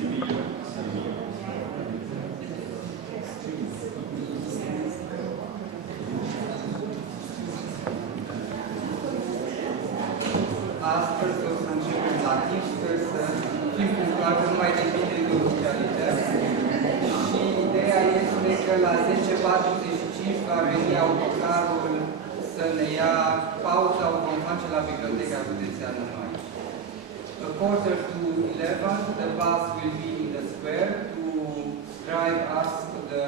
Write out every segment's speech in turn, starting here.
Astăzi o să începem la timp, sper să fim punctuali, nu mai depinde de oficialități. Și ideea este că la 10:45 va veni autocarul să ne ia pauza, o vom face la Biblioteca Județeană Noi. A 10:45, the bus will be in the square to drive us to the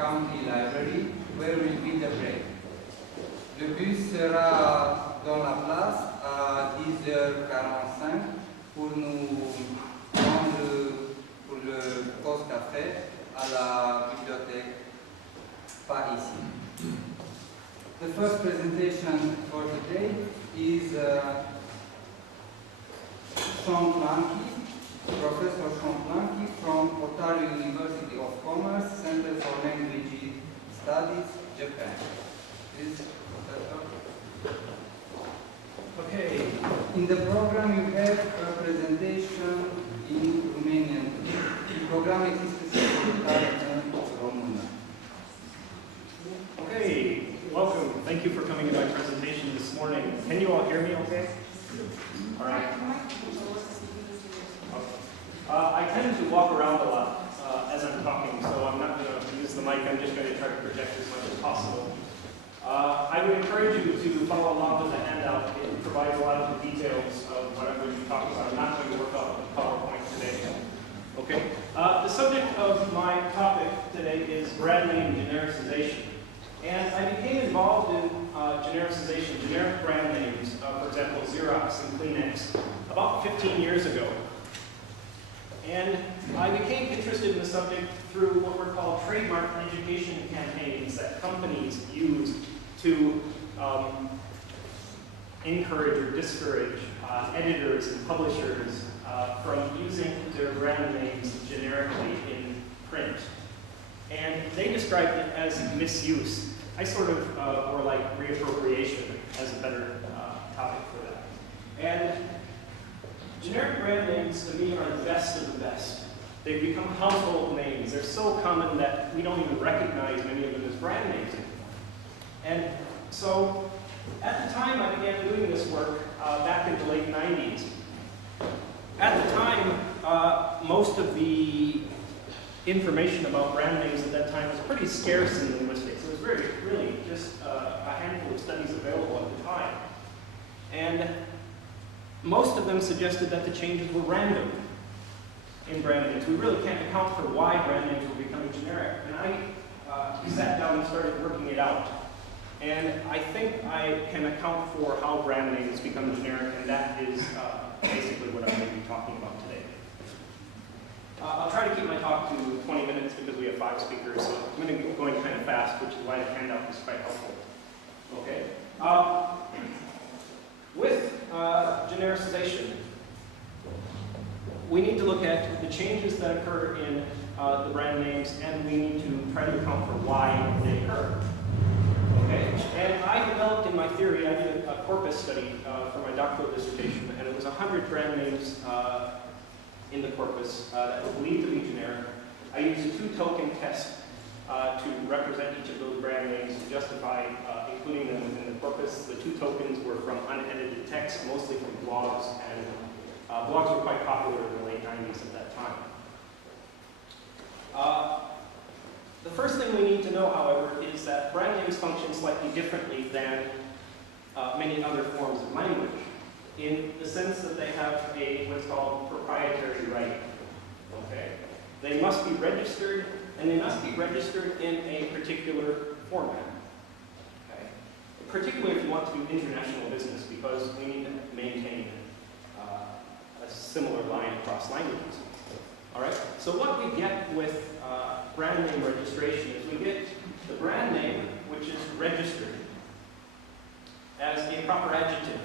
county library, where will be the break. Le bus sera dans la place à 10h45 pour nous rendre pour le poste café à la bibliothèque par ici. The first presentation for today is Shawn Clankie, Professor Shawn Clankie from Otaru University of Commerce, Center for Language Studies, Japan. Okay, in the program you have a presentation in Romanian. The program exists in Romania. Okay, welcome. Thank you for coming to my presentation this morning. Can you all hear me okay? All right. I tend to walk around a lot as I'm talking, so I'm not going to use the mic. I'm just going to try to project as much as possible. I would encourage you to follow along with the handout. It provides a lot of the details of what I'm going to be talking about. I'm not going to work off of PowerPoint today. Okay. The subject of my topic today is brand name genericization. And I became involved in genericization, generic brand names, for example, Xerox and Kleenex, about 15 years ago. And I became interested in the subject through what were called trademark education campaigns that companies use to encourage or discourage editors and publishers from using their brand names generically in print. And they described it as misuse. I sort of, or like reappropriation as a better topic for that. And generic brand names, to me, are the best of the best. They've become household names. They're so common that we don't even recognize many of them as brand names anymore. And so, at the time I began doing this work, back in the late 90s, at the time, most of the information about brand names at that time was pretty scarce in linguistics. It was really just a handful of studies available at the time. And most of them suggested that the changes were random in brand names. We really can't account for why brand names were becoming generic. And I sat down and started working it out. And I think I can account for how brand names become generic, and that is basically what I'm going to be talking about today. I'll try to keep my talk to 20 minutes because we have 5 speakers, so I'm going to be going kind of fast, which is why the handout is quite helpful. Okay. With genericization, we need to look at the changes that occur in the brand names, and we need to try to account for why they occur. Okay? And I developed in my theory, I did a corpus study for my doctoral dissertation, and it was 100 brand names in the corpus that were believed to be generic. I used a 2-token test to represent each of those brand names to justify including them within the corpus. The 2 tokens were from unedited text, mostly from blogs, and blogs were quite popular in the late 90s at that time. The first thing we need to know, however, is that brand names function slightly differently than many other forms of language, in the sense that they have what's called proprietary right. Okay? They must be registered, and they must be registered in a particular format. Okay? Particularly if you want to do international business, because we need to maintain a similar line across languages. All right? So what we get with brand name registration is we get the brand name, which is registered as a proper adjective.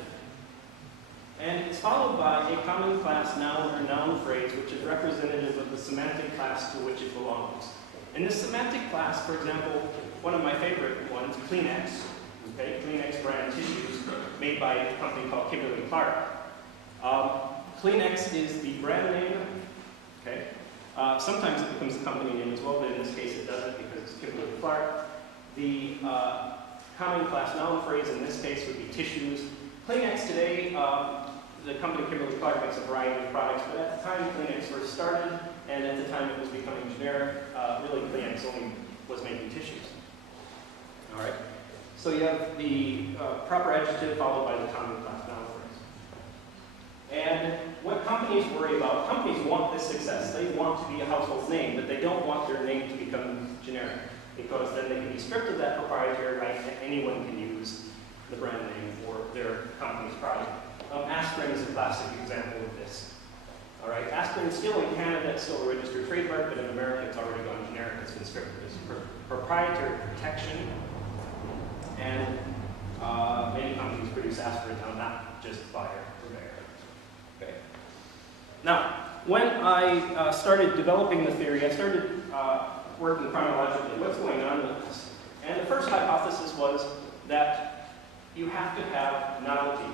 And it's followed by a common class noun or noun phrase, which is representative of the semantic class to which it belongs. In this semantic class, for example, one of my favorite ones, Kleenex, okay, Kleenex brand tissues made by a company called Kimberly-Clark. Kleenex is the brand name Okay? Sometimes it becomes the company name as well, but in this case it doesn't because it's Kimberly-Clark. The common class noun phrase in this case would be tissues. Kleenex today, the company Kimberly-Clark makes a variety of products, but at the time Kleenex first started, and at the time it was becoming generic, really Kleenex only was making tissues. All right. So you have the proper adjective followed by the common class noun phrase. And what companies worry about, companies want this success. They want to be a household name, but they don't want their name to become generic, because then they can be stripped of that proprietary right and anyone can use the brand name for their company's product. Aspirin is a classic example of this. All right, aspirin is still in Canada, it's still a registered trademark, but in America it's already gone generic. It's been stripped of its proprietary protection. And many companies produce aspirin now, not just Baia Mare. Okay. Now, when I started developing the theory, I started working chronologically. What's going on with this? And the first hypothesis was that you have to have novelty.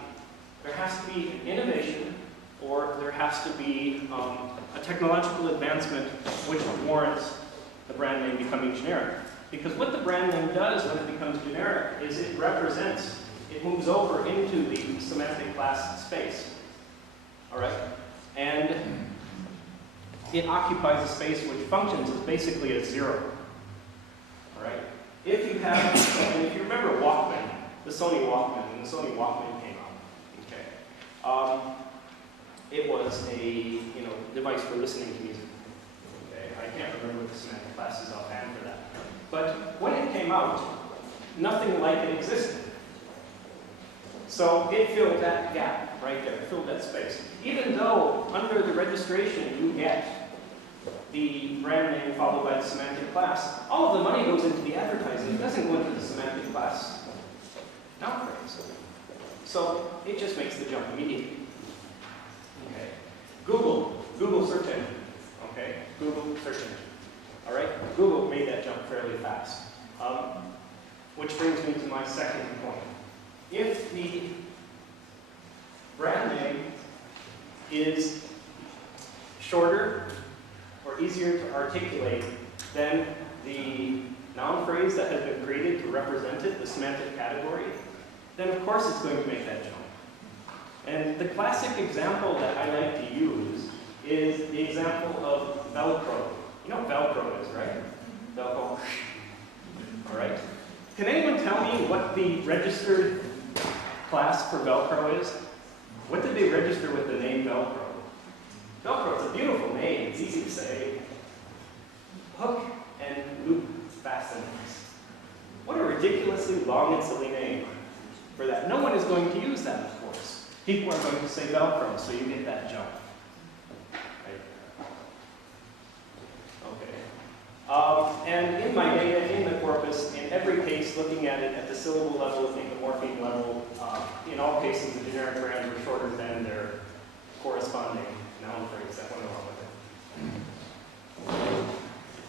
There has to be an innovation, or there has to be a technological advancement which warrants the brand name becoming generic. Because what the brand name does when it becomes generic is it represents, it moves over into the semantic class space. All right? And it occupies a space which functions as basically a zero. All right? If you have, and if you remember Walkman, the Sony Walkman, when the Sony Walkman came out, okay, it was a device for listening to music. Okay? I can't remember what the semantic class is offhand for that. But when it came out, nothing like it existed. So it filled that gap right there, filled that space. Even though under the registration you get the brand name followed by the semantic class, all of the money goes into the advertising. It doesn't go into the semantic class noun phrase. So it just makes the jump immediately. Okay. Google search engine. Okay. Google search engine. All right, Google made that jump fairly fast. Which brings me to my second point. If the brand name is shorter or easier to articulate than the noun phrase that has been created to represent it, the semantic category, then of course it's going to make that jump. And the classic example that I like to use is the example of Velcro. You know what Velcro is, right? Velcro. All right. Can anyone tell me what the registered class for Velcro is? What did they register with the name Velcro? Velcro is a beautiful name. It's easy to say. Hook and loop fasteners. What a ridiculously long and silly name for that. No one is going to use that, of course. People are going to say Velcro, so you get that jump. And in my data, in the corpus, in every case, looking at it at the syllable level, in the morpheme level, in all cases, the generic brands were shorter than their corresponding noun phrase that went along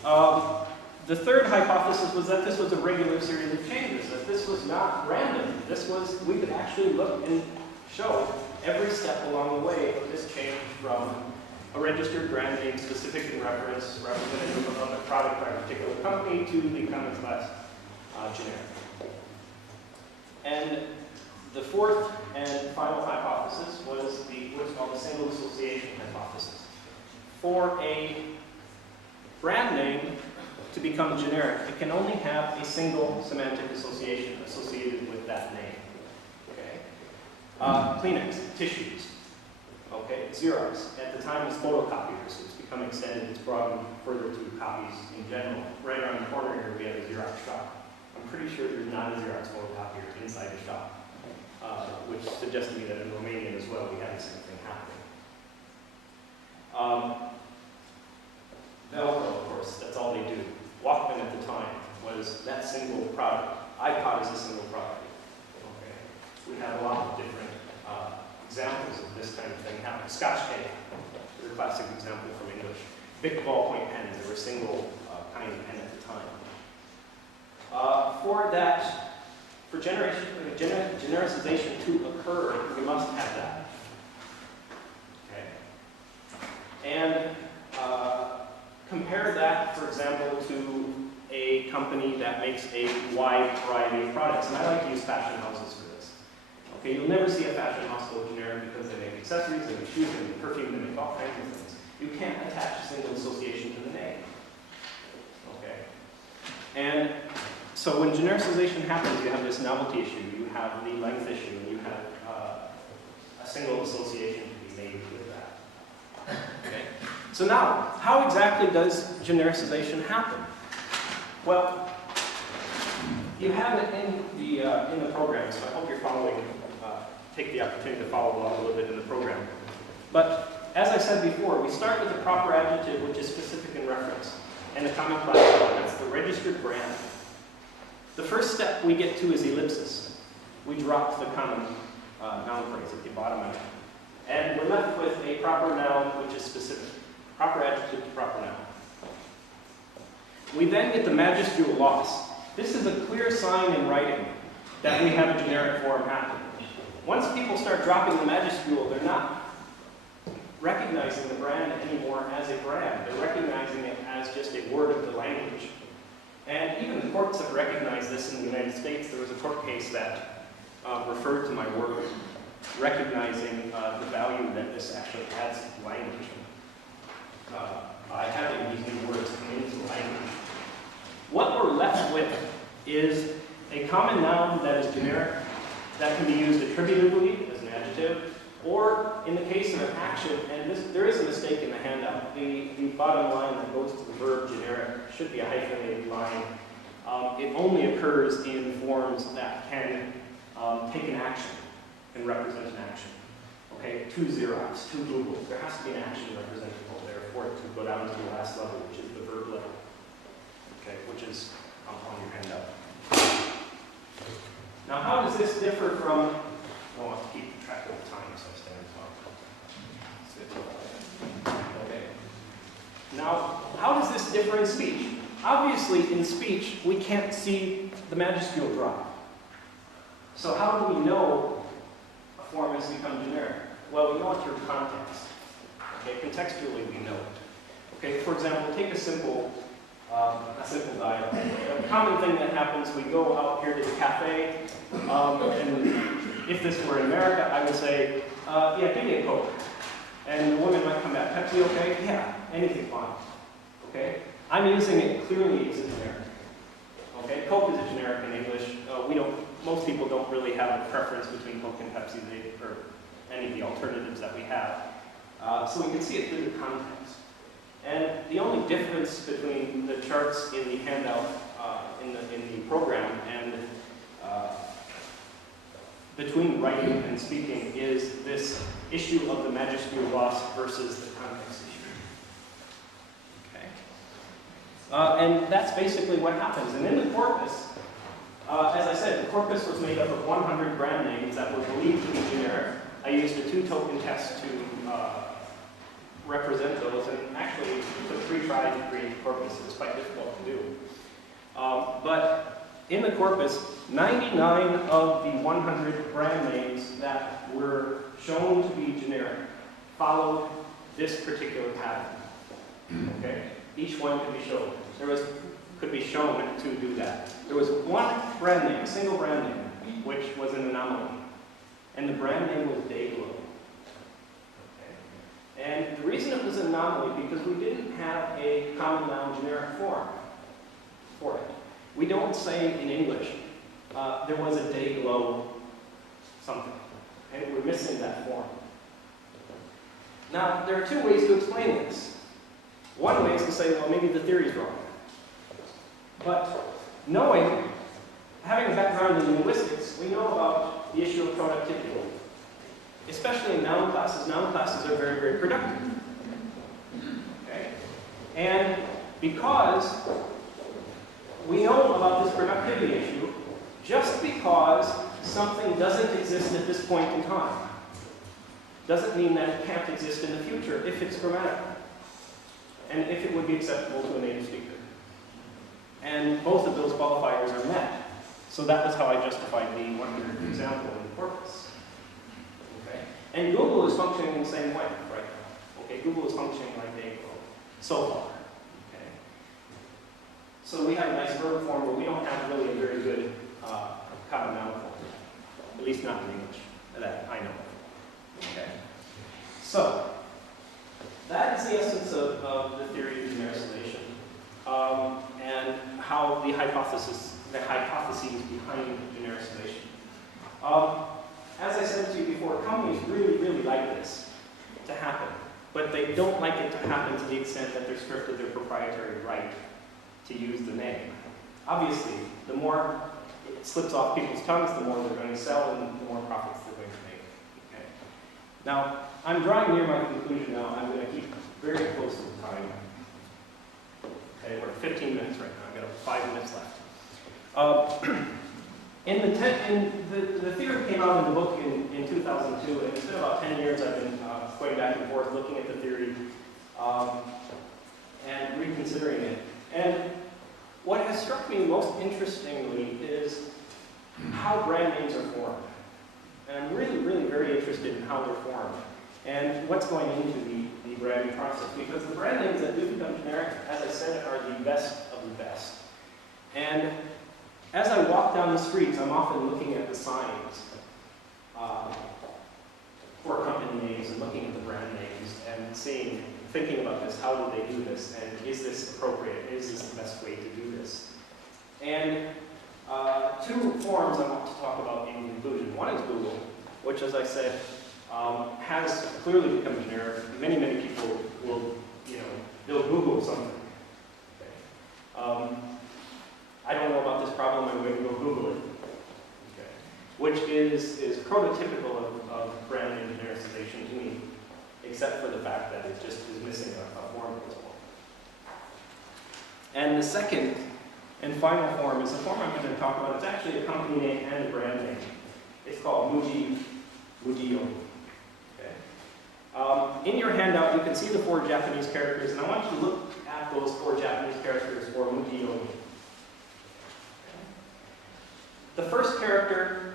with it. The third hypothesis was that this was a regular series of changes, that this was not random. This was, we could actually look and show every step along the way of this change from a registered brand name specific in reference, representative of a product by a particular company, to the common class generic. And the fourth and final hypothesis was what's called the single association hypothesis. For a brand name to become generic, it can only have a single semantic association associated with that name. Okay? Kleenex, tissues. Okay, Xerox, at the time was photocopiers. It's become extended, it's broadened further to copies in general. Right around the corner here we have a Xerox shop. I'm pretty sure there's not a Xerox photocopier inside the shop, which suggests to me that in Romania as well we had the same thing happening. Velcro, of course, that's all they do. Walkman at the time was that single product. iPod is a single product. Okay. We have a lot of different examples of this kind of thing happen. Scotch tape is a classic example from English. Bic ballpoint pens, they were a single kind of pen at the time. For genericization to occur, we must have that. Okay. And compare that, for example, to a company that makes a wide variety of products. And I like to use fashion houses for this. Okay, you'll never see a fashion house go generic because they make accessories, they make shoes, they make perfume, they make all kinds of things. You can't attach a single association to the name. Okay? And so when genericization happens, you have this novelty issue, you have the length issue, and you have a single association to be made with that. Okay? So now, how exactly does genericization happen? Well, you have it in the program, so I hope you're following, take the opportunity to follow along a little bit in the program. But as I said before, we start with the proper adjective, which is specific in reference, and the common classifier, that's the registered brand. The first step we get to is ellipsis. We drop the common noun phrase at the bottom of it. And we're left with a proper noun, which is specific. Proper adjective to proper noun. We then get the majuscule loss. This is a clear sign in writing that we have a generic form happening. Once people start dropping the majuscule, they're not recognizing the brand anymore as a brand. They're recognizing it as just a word of the language. And even the courts have recognized this in the United States. There was a court case that referred to my work, recognizing the value that this actually adds to language by having these new words come into language. What we're left with is a common noun that is generic, that can be used attributively as an adjective, or in the case of an action, and there is a mistake in the handout. The bottom line that goes to the verb generic should be a hyphenated line. It only occurs in forms that can take an action and represent an action. Okay, to Xerox, to Google. There has to be an action representable there for it to go down to the last level, which is the verb level. Okay, which is on your handout. Now, how does this differ from? I want to keep track of the time, so I stay on top. Okay. Now, how does this differ in speech? Obviously, in speech, we can't see the majuscule drop. So how do we know a form has become generic? Well, we know it through context. Okay, contextually, we know it. Okay, for example, take a simple dialogue. A common thing that happens, we go out here to the cafe, and if this were in America, I would say, yeah, give me a Coke. And the woman might come back, Pepsi okay? Yeah, anything fine. Okay? I'm using it clearly as a generic. Okay? Coke is a generic in English. Most people don't really have a preference between Coke and Pepsi, or any of the alternatives that we have. So we can see it through the context. And the only difference between the charts in the handout, in the program, and between writing and speaking is this issue of the majuscule loss versus the context issue. Okay. And that's basically what happens. And in the corpus, as I said, the corpus was made up of 100 brand names that were believed to be generic. I used a 2-token test to represent those, and actually it took 3 tries to create the corpus. It was quite difficult to do. But in the corpus, 99 of the 100 brand names that were shown to be generic followed this particular pattern. Okay? Each one could be shown. Could be shown to do that. There was one brand name, a single brand name, which was an anomaly. And the brand name was Dayglow. Okay? And the reason it was an anomaly because we didn't have a common noun generic form for it. We don't say in English, there was a Dayglow something. Okay? We're missing that form. Now, there are 2 ways to explain this. One way is to say, well, maybe the theory is wrong. But having a background in linguistics, we know about the issue of productivity. Especially in noun classes. Noun classes are very, very productive. Okay? And because we know about this productivity issue, just because something doesn't exist at this point in time doesn't mean that it can't exist in the future if it's grammatical. And if it would be acceptable to a native speaker. And both of those qualifiers are met. So that was how I justified the 100 example in the corpus. Okay? And Google is functioning in the same way right now. Okay, Google is functioning like Dayglow so far. Okay? So we have a nice verb form, but we don't have really a very good common noun form. At least not in English, that I know of. Okay. So, that is the essence of the theory of genericization, and how the hypotheses behind genericization. As I said to you before, companies really, really like this to happen, but they don't like it to happen to the extent that they're stripped of their proprietary right to use the name. Obviously, the more it slips off people's tongues, the more they're going to sell and the more profits they're going to make. Okay. Now, I'm drawing near my conclusion now. I'm going to keep very close to the time. Okay, we're at 15 minutes right now. I've got 5 minutes left. The theory came out in the book in 2002, and it's been about 10 years I've been going back and forth looking at the theory and reconsidering it. And what has struck me most interestingly is how brand names are formed. And I'm really, really very interested in how they're formed and what's going into the branding process, because the brand names that do become generic, as I said, are the best of the best. And as I walk down the streets, I'm often looking at the signs for company names and looking at the brand names and thinking about this, how do they do this, and is this appropriate, is this the best way to do this? And two forms I want to talk about in conclusion. One is Google, which, as I said, has clearly become generic. Many, many people will, they'll Google something. Okay. I don't know about this problem, I'm going to go Google it. Okay. Which is prototypical of brand name genericization to me, except for the fact that it just is missing a form principle. And the second and final form is a form I'm going to talk about. It's actually a company name and a brand name. It's called Muji-Yo. Okay. In your handout, you can see the 4 Japanese characters, and I want you to look at those 4 Japanese characters for Muji-Yo. The first character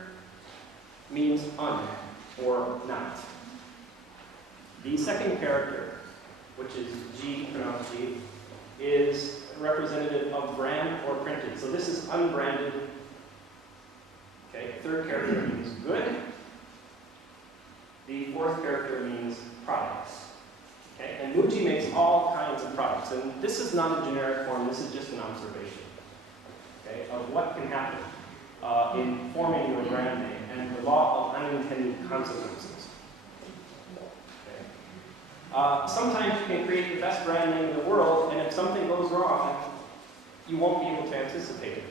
means un, or not. The second character, which is G, pronounced G, is representative of brand or printed. So this is unbranded. Okay, third character means good. The fourth character means products. Okay, and Muji makes all kinds of products. And this is not a generic form, this is just an observation, okay, of what can happen in forming your brand name and the law of unintended consequences. Okay. Sometimes you can create the best brand name in the world, and if something goes wrong, you won't be able to anticipate it.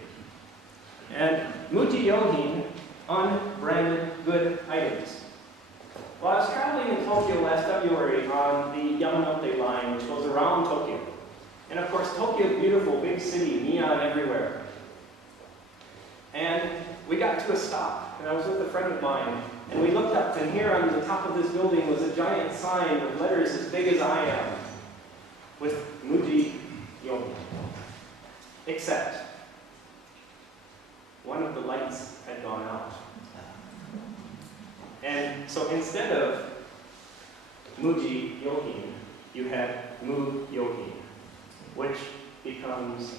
And Muji-Yohin, unbranded good items. Well, I was traveling in Tokyo last February on the Yamanote line, which goes around Tokyo. And of course, Tokyo is a beautiful, big city, neon everywhere. And we got to a stop, and I was with a friend of mine, and we looked up, and here on the top of this building was a giant sign with letters as big as I am, with Muji-Yohin. Except, one of the lights had gone out. And so instead of Muji-Yohin, you had Mu-Yohin, which becomes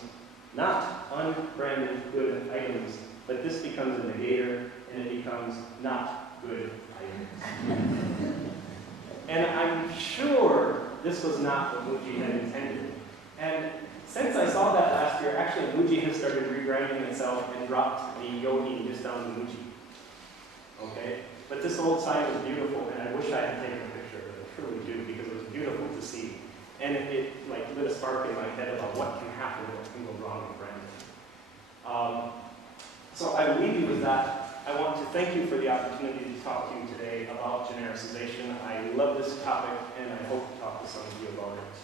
not unbranded good items, but this becomes a negator, and it becomes not good items. And I'm sure this was not what Muji had intended. And since I saw that last year, actually Muji has started rebranding itself and dropped the Yohin just down to Muji. Okay? But this old sign was beautiful, and I wish I had taken a picture of it. I truly do, because it was beautiful to see. And it like lit a spark in my head about what can happen, what can go wrong with branding. So I will leave you with that. I want to thank you for the opportunity to talk to you today about genericization. I love this topic, and I hope to talk to some of you about it